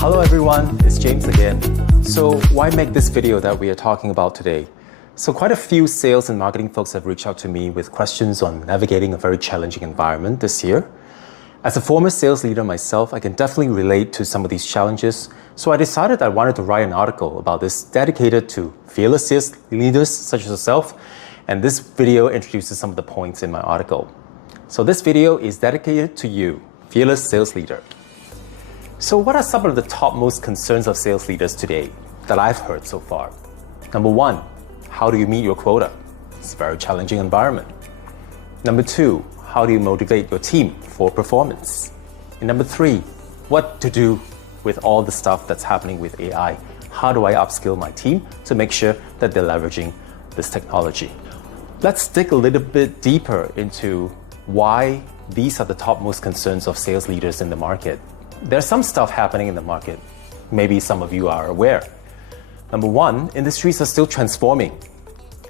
Hello everyone, it's James again. So why make this video that we are talking about today? So quite a few sales and marketing folks have reached out to me with questions on navigating a very challenging environment this year. As a former sales leader myself, I can definitely relate to some of these challenges. So I decided I wanted to write an article about this dedicated to fearless sales leaders such as yourself. And this video introduces some of the points in my article. So this video is dedicated to you, fearless sales leader. So what are some of the topmost concerns of sales leaders today that I've heard so far? Number one, how do you meet your quota? It's a very challenging environment. Number two, how do you motivate your team for performance? And number three, what to do with all the stuff that's happening with AI? How do I upskill my team to make sure that they're leveraging this technology? Let's dig a little bit deeper into why these are the topmost concerns of sales leaders in the market. There's some stuff happening in the market. Maybe some of you are aware. Number one, industries are still transforming.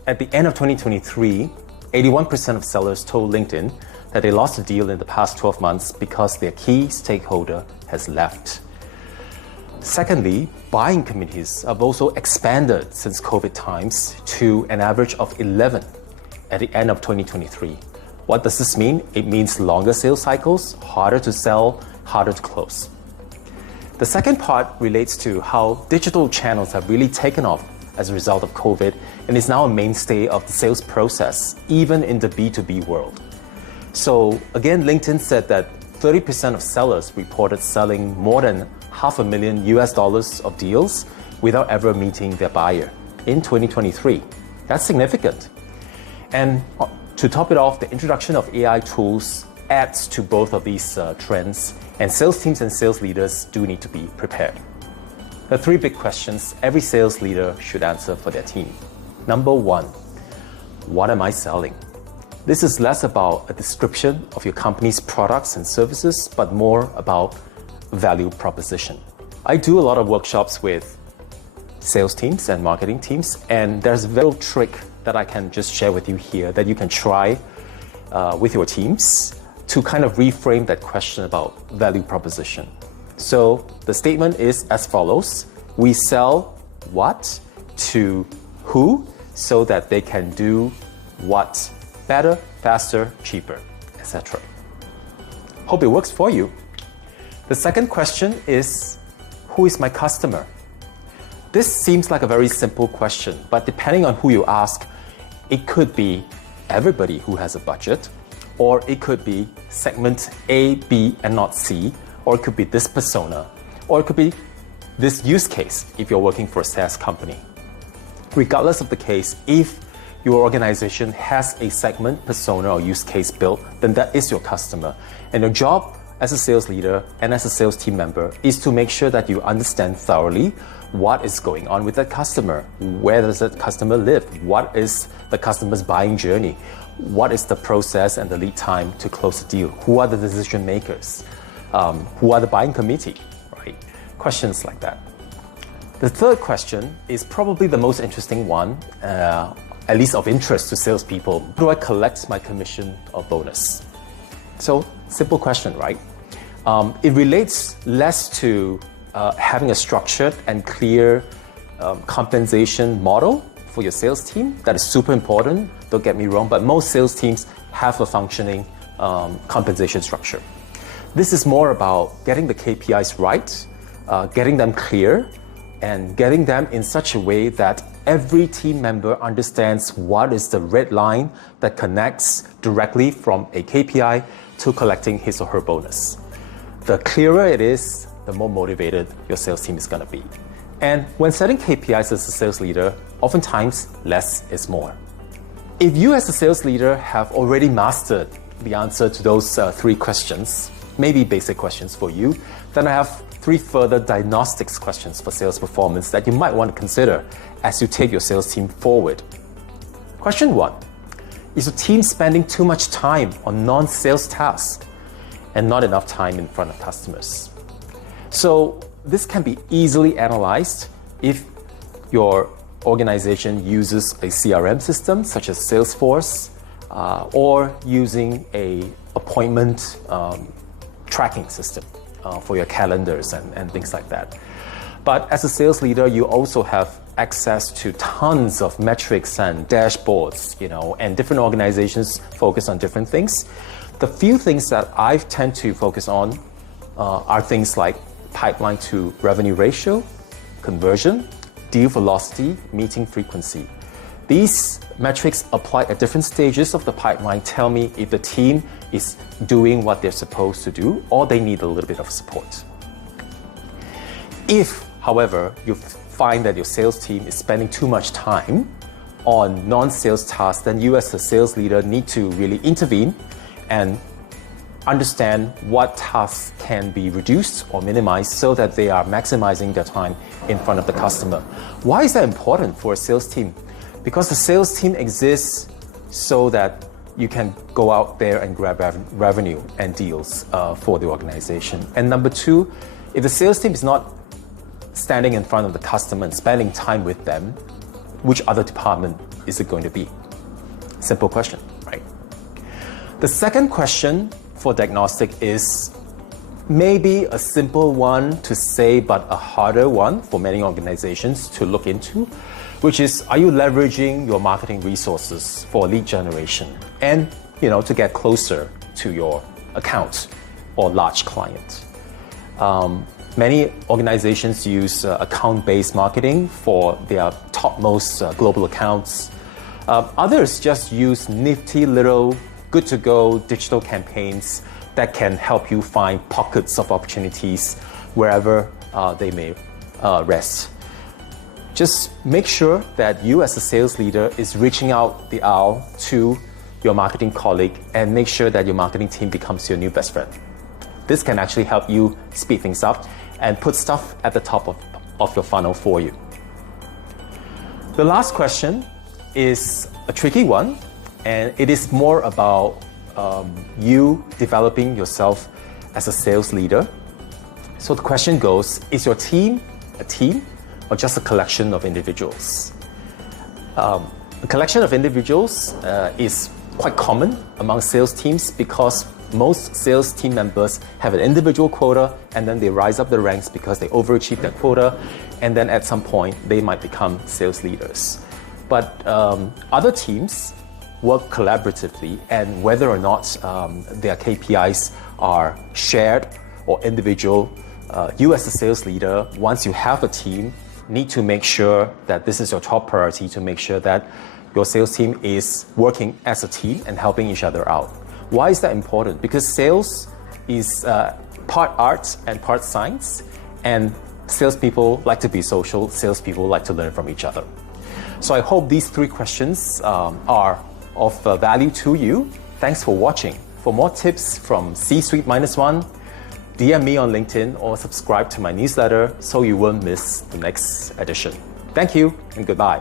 At the end of 2023, 81% of sellers told LinkedIn that they lost a deal in the past 12 months because their key stakeholder has left. Secondly, buying committees have also expanded since COVID times to an average of 11 at the end of 2023. What does this mean? It means longer sales cycles, harder to sell, harder to close. The second part relates to how digital channels have really taken off as a result of COVID and is now a mainstay of the sales process, even in the B2B world. So again, LinkedIn said that 30% of sellers reported selling more than $500,000 of deals without ever meeting their buyer in 2023. That's significant. And to top it off, the introduction of AI tools adds to both of these trends, and sales teams and sales leaders do need to be prepared. The three big questions every sales leader should answer for their team. Number one, what am I selling? This is less about a description of your company's products and services, but more about value proposition. I do a lot of workshops with sales teams and marketing teams, and there's a little trick that I can just share with you here that you can try with your teams to kind of reframe that question about value proposition. So the statement is as follows: we sell what to who so that they can do what better, faster, cheaper, etc. Hope it works for you. The second question is, who is my customer? This seems like a very simple question, but depending on who you ask, it could be everybody who has a budget, or it could be segment A, B, and not C, or it could be this persona, or it could be this use case if you're working for a SaaS company. Regardless of the case, if your organization has a segment, persona, or use case built, then that is your customer. And your job as a sales leader and as a sales team member is to make sure that you understand thoroughly what is going on with that customer. Where does that customer live? What is the customer's buying journey? What is the process and the lead time to close the deal? Who are the decision makers? Who are the buying committee? Right? Questions like that. The third question is probably the most interesting one, at least of interest to salespeople. How do I collect my commission or bonus? So, simple question, right? It relates less to having a structured and clear compensation model for your sales team. That is super important, don't get me wrong, but most sales teams have a functioning compensation structure. This is more about getting the KPIs right, getting them clear, and getting them in such a way that every team member understands what is the red line that connects directly from a KPI to collecting his or her bonus. The clearer it is, the more motivated your sales team is going to be. And when setting KPIs as a sales leader, oftentimes less is more. If you as a sales leader have already mastered the answer to those three questions, maybe basic questions for you, then I have three further diagnostics questions for sales performance that you might want to consider as you take your sales team forward. Question one, is your team spending too much time on non-sales tasks and not enough time in front of customers? So this can be easily analyzed if your organization uses a CRM system such as Salesforce or using a appointment tracking system. for your calendars and things like that. But as a sales leader, you also have access to tons of metrics and dashboards, and different organizations focus on different things. The few things that I tend to focus on are things like pipeline to revenue ratio, conversion, deal velocity, meeting frequency. These metrics applied at different stages of the pipeline tell me if the team is doing what they're supposed to do or they need a little bit of support. If, however, you find that your sales team is spending too much time on non-sales tasks, then you as a sales leader need to really intervene and understand what tasks can be reduced or minimized so that they are maximizing their time in front of the customer. Why is that important for a sales team? Because the sales team exists so that you can go out there and grab revenue and deals for the organization. And number two, if the sales team is not standing in front of the customer and spending time with them, which other department is it going to be? Simple question, right? The second question for diagnostic is maybe a simple one to say, but a harder one for many organizations to look into, which is, are you leveraging your marketing resources for lead generation and, to get closer to your account or large client? Many organizations use account-based marketing for their topmost global accounts. Others just use nifty little good-to-go digital campaigns that can help you find pockets of opportunities wherever they may rest. Just make sure that you as a sales leader is reaching out the aisle to your marketing colleague and make sure that your marketing team becomes your new best friend. This can actually help you speed things up and put stuff at the top of your funnel for you. The last question is a tricky one, and it is more about you developing yourself as a sales leader. So the question goes, is your team a team or just a collection of individuals? A collection of individuals is quite common among sales teams because most sales team members have an individual quota and then they rise up the ranks because they overachieve their quota, and then at some point they might become sales leaders. But other teams work collaboratively, and whether or not their KPIs are shared or individual, you as a sales leader, once you have a team, need to make sure that this is your top priority to make sure that your sales team is working as a team and helping each other out. Why is that important? Because sales is part art and part science, and salespeople like to be social, salespeople like to learn from each other. So I hope these three questions are of value to you. Thanks for watching. For more tips from C-Suite -1, DM me on LinkedIn or subscribe to my newsletter so you won't miss the next edition. Thank you and goodbye.